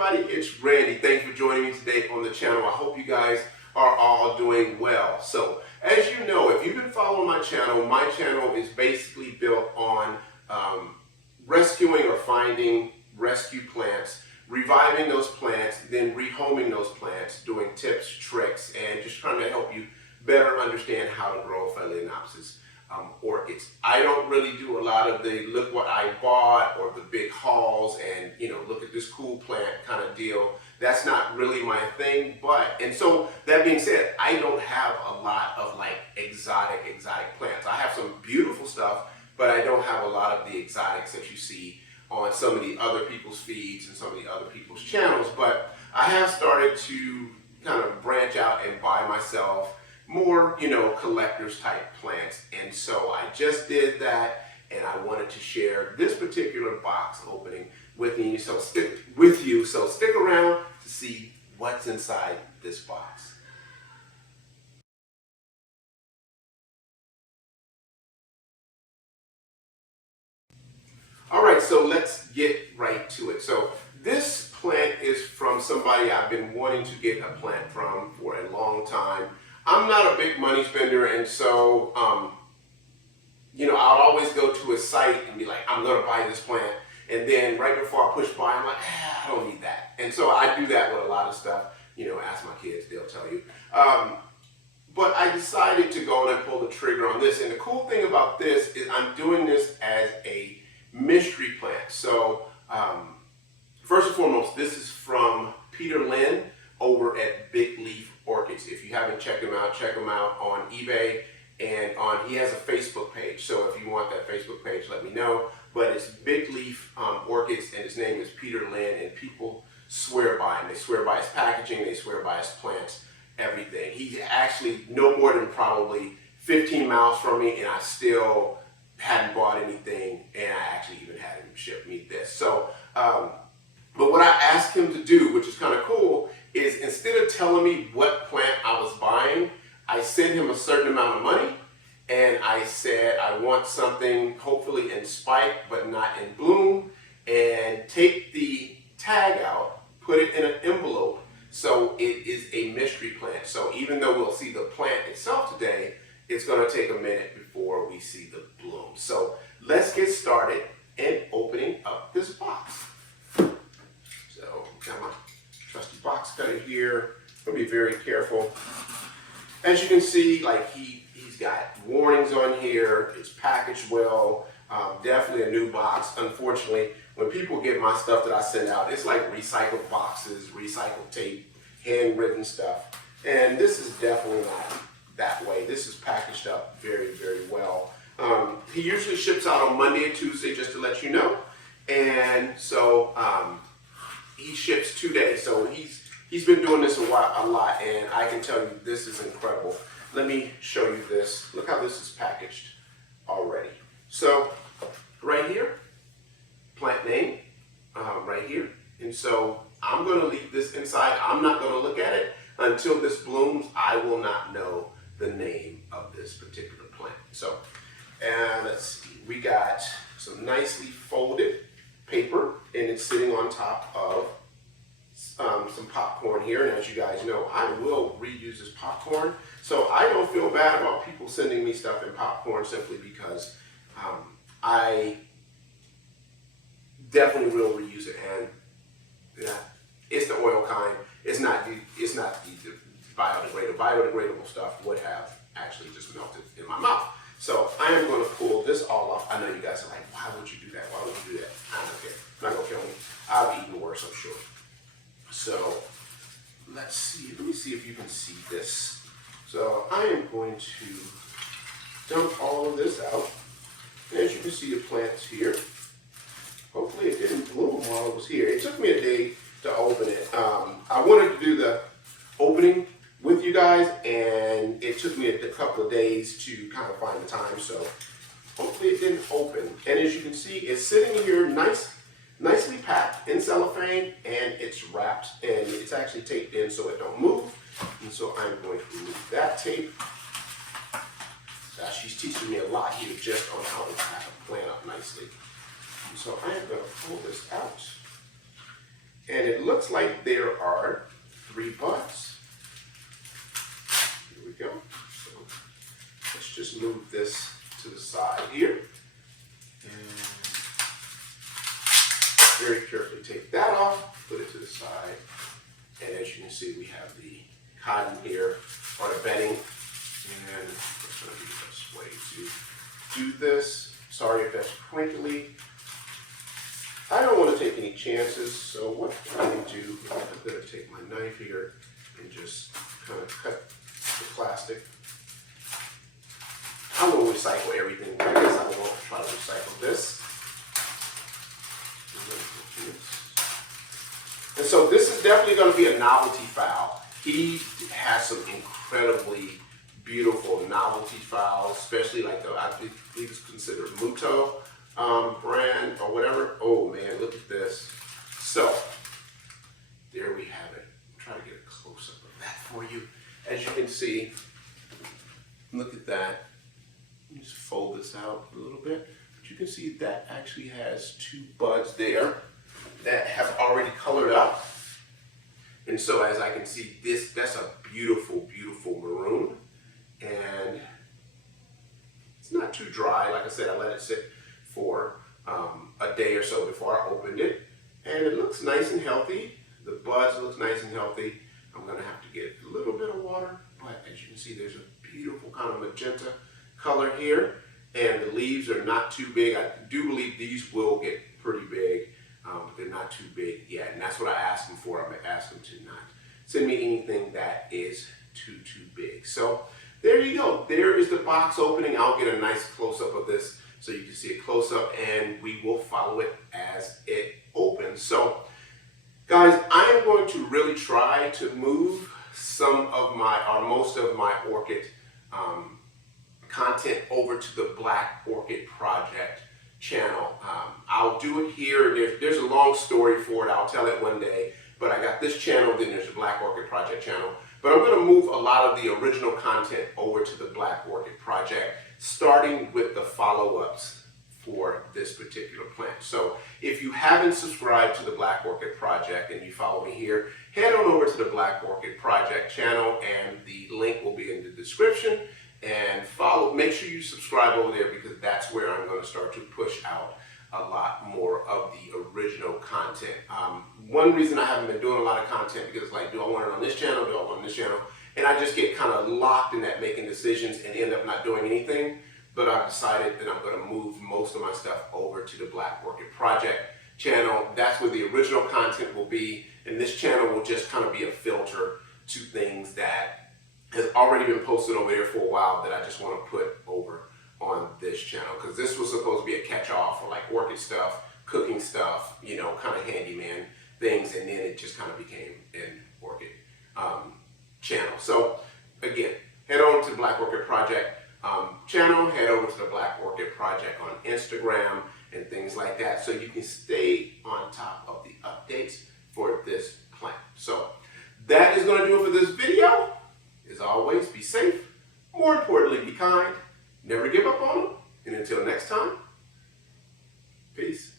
everybody, it's Randy. Thanks for joining me today on the channel. I hope you guys are all doing well. So, as you know, if you've been following my channel is basically built on rescuing or finding rescue plants, reviving those plants, then rehoming those plants, doing tips, tricks, and just trying to help you better understand how to grow Phalaenopsis orchids. I don't really do a lot of the look what I bought or the big hauls and look at this cool plant kind of deal. That's not really my thing. And so that being said, I don't have a lot of like exotic plants. I have some beautiful stuff, but I don't have a lot of the exotics that you see on some of the other people's feeds and some of the other people's channels. But I have started to kind of branch out and buy myself more, collector's type plants. And so I just did that, and I wanted to share this particular box opening with you. So stick around to see what's inside this box. All right, so let's get right to it. So this plant is from somebody I've been wanting to get a plant from for a long time. I'm not a big money spender, and so, I'll always go to a site and be like, I'm going to buy this plant. And then right before I push buy, I'm like, I don't need that. And so I do that with a lot of stuff. Ask my kids, they'll tell you. But I decided to go and pull the trigger on this. And the cool thing about this is I'm doing this as a mystery plant. So first and foremost, this is from Peter Lynn over at Big Leaf Orchids. If you haven't checked him out, check him out on eBay, and he has a Facebook page. So if you want that Facebook page, let me know. But it's Big Leaf Orchids, and his name is Peter Lynn, and people swear by him. They swear by his packaging, they swear by his plants, everything. He's actually no more than probably 15 miles from me, and I still hadn't bought anything, and I actually even had him ship me this. So, but what I asked him to do, which is kind of cool, is instead of telling me what plant I was buying, I sent him a certain amount of money, and I said I want something hopefully in spike but not in bloom, and take the tag out, put it in an envelope, so it is a mystery plant. So even though we'll see the plant itself today, it's going to take a minute before we see the bloom. So let's get started in opening up this box. So got my trusty box cutter here. I'm going to be very careful. As you can see, like he's got warnings on here. It's packaged well. Definitely a new box. Unfortunately, when people get my stuff that I send out, it's like recycled boxes, recycled tape, handwritten stuff. And this is definitely not that way. This is packaged up very, very well. He usually ships out on Monday and Tuesday, just to let you know. And so he ships 2 days. So he's been doing this a lot, and I can tell you this is incredible. Let me show you this. Look how this is packaged already. So right here, plant name, right here. And so I'm going to leave this inside. I'm not going to look at it until this blooms. I will not know the name of this particular plant. So, and let's see, we got some nicely folded paper, and it's sitting on top of some popcorn here. And as you guys know, I will reuse this popcorn. So I don't feel bad about people sending me stuff in popcorn, simply because I definitely will reuse it. And it's the oil kind. It's not the biodegradable. Biodegradable stuff would have actually just melted in my mouth. So I am going to pull this all off. I know you guys are like, why would you do that? Why would you do that? I don't care. It's not going to kill me. I've eaten worse, I'm sure. So let's see. Let me see if you can see this. So I am going to dump all of this out. And as you can see, the plant's here. Hopefully it didn't bloom while it was here. It took me a day to open it. I wanted to do the opening with you guys, and it took me a couple of days to kind of find the time. So hopefully it didn't open. And as you can see, it's sitting here nicely packed in cellophane, and it's wrapped, and it's actually taped in so it don't move. And so I'm going to remove that tape. She's teaching me a lot here just on how to pack a plant up nicely. And so I am going to pull this out. And it looks like there are 3 buds. Here we go. So let's just move this to the side here. And very carefully take that off, put it to the side. And as you can see, we have the cotton here, or the bedding. And that's going to be the best way to do this. Sorry if that's crinkly. I don't want to take any chances, so what I'm going to do is I'm going to take my knife here and just kind of cut the plastic. I will recycle everything. I guess I won't try to recycle this. And so this is definitely going to be a novelty phal. He has some incredibly beautiful novelty phals, especially like the, I believe it's considered Muto brand or whatever. Oh man, look at this. So there we have it. I'll try to get a close up of that for you. As you can see, look at that. Let me just fold this out a little bit. But you can see that actually has 2 buds there that have already colored up. And so as I can see, that's a beautiful, beautiful maroon. And it's not too dry. Like I said, I let it sit for a day or so before I opened it. And it looks nice and healthy. The buds look nice and healthy. I'm gonna have to get a little bit of water, but as you can see, there's a beautiful kind of magenta color here. And the leaves are not too big. I do believe these will get pretty big, but they're not too big yet. And that's what I asked them for. I'm gonna ask them to not send me anything that is too big. So there you go. There is the box opening. I'll get a nice close-up of this so you can see a close-up, and we will follow it as it opens. So guys, I am going to really try to move some of my, or most of my orchid content over to the Black Orchid Project channel. I'll do it here. There's a long story for it. I'll tell it one day. But I got this channel, then there's the Black Orchid Project channel. But I'm going to move a lot of the original content over to the Black Orchid Project, starting with the follow-ups for this particular plant. So if you haven't subscribed to the Black Orchid Project and you follow me here, head on over to the Black Orchid Project channel, and the link will be in the description. And make sure you subscribe over there, because that's where I'm going to start to push out a lot more of the original content. One reason I haven't been doing a lot of content, because it's like, do I want it on this channel? Do I want it on this channel? And I just get kind of locked in that making decisions and end up not doing anything. But I've decided that I'm going to move most of my stuff over to the Black Orchid Project channel. That's where the original content will be. And this channel will just kind of be a filter to things that has already been posted over there for a while that I just want to put over on this channel, because this was supposed to be a catch-all for like orchid stuff, cooking stuff, you know, kind of handyman things, and then it just kind of became an orchid channel. So again, head over to the Black Orchid Project channel, head over to the Black Orchid Project on Instagram and things like that, so you can stay on top of the updates for this plant. So that is going to do it for this video. As always, be safe. More importantly, be kind. Never give up on them. And until next time, peace.